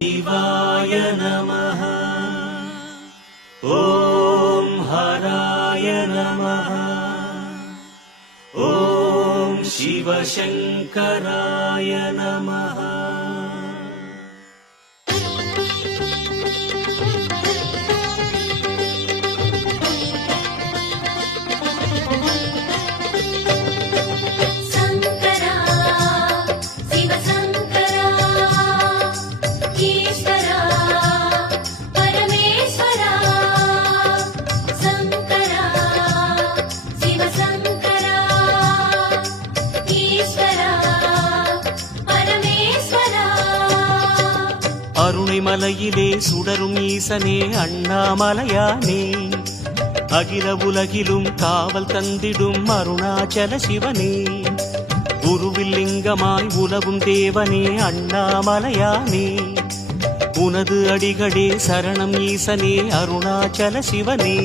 शिवाय नमः। ॐ हराय नमः। ॐ शिवशङ्कराय नमः। அருணைமலையிலே சுடரும் ஈசனே அண்ணாமலையானே, அகில உலகிலும் காவல் தந்திடும் அருணாச்சல சிவனே, குருவில் லிங்கமாய் உலவும் தேவனே அண்ணாமலையானே, உனது அடிகளே சரணம் ஈசனே அருணாச்சல சிவனே.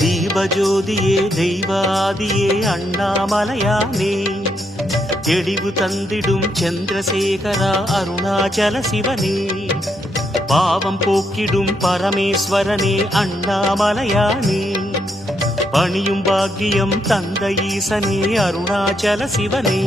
தீபஜோதியே தெய்வாதியே அண்ணாமலையானே, தெளிவு தந்திடும் சந்திரசேகரா அருணாச்சல சிவனே, பாவம் போக்கிடும் பரமேஸ்வரனே அண்ணாமலையானே, பணியும் பாக்கியம் தந்த ஈசனே அருணாச்சல சிவனே.